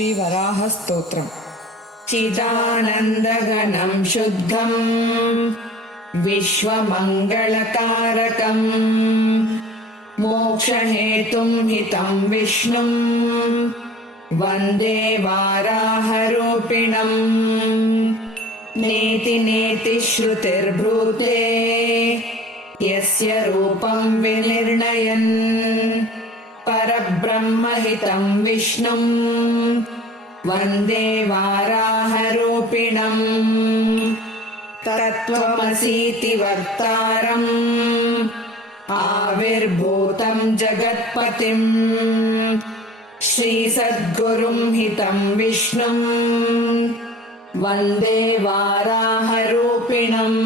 श्रीवराहस्तोत्रम्। चिदानन्दघनं शुद्धं विश्वमङ्गलकारकं मोक्षहेतुं हितं विष्णुं वन्दे वाराहरूपिणम्। नेति नेति श्रुतिर्ब्रूते यस्य रूपं विनिर्णयन् परब्रह्महितं विष्णुं वन्दे वाराहरूपिणम्। तत्त्वमसीति वक्तारम् आविर्भूतं जगत्पतिम् श्रीसद्गुरुं हितं विष्णुं वन्दे वाराहरूपिणम्।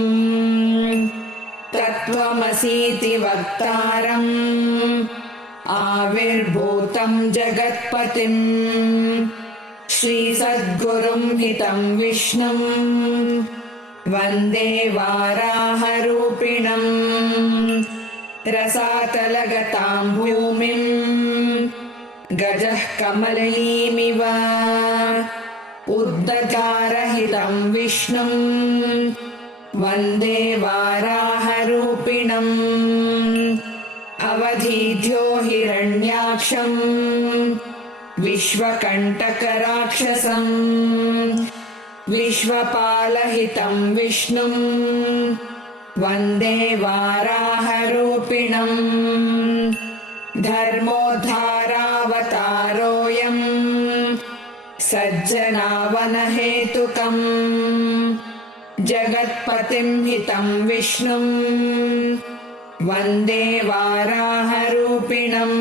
तत्त्वमसीति वक्तारम् आविर्भूतं जगत्पतिम् श्रीसद्गुरुं हितं विष्णुं वन्दे वाराहरूपिणम्। रसातलगतां भूमिं गजः कमलिनीमिव उद्धतारहितं विष्णुं वन्दे वाराहरूपिणम्। अवधीध्यो हिरण्याक्षम् विश्वकण्टकराक्षसम् विश्वपालहितं विष्णुं वन्दे वाराहरूपिणम्। धर्मोद्धारावतारोऽयं सज्जनावनहेतुकम् जगत्पतिं हितं विष्णुं वन्दे वाराहरूपिणम्।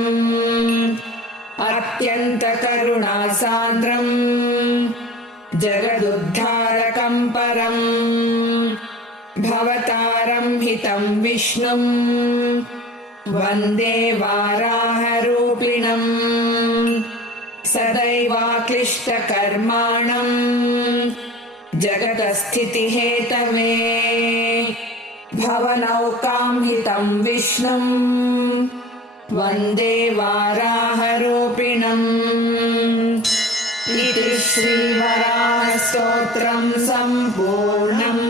अत्यन्तकरुणासान्द्रं जगदुद्धारकं परं भवतारं हितं विष्णुं वन्दे वाराहरूपिणम्। सदैवाक्लिष्टकर्माणं जगतस्थितिहेतवे भवनौकां हितं विष्णुं वन्दे वाराहरूपिणम्। इति श्रीवराहस्तोत्रं सम्पूर्णम्।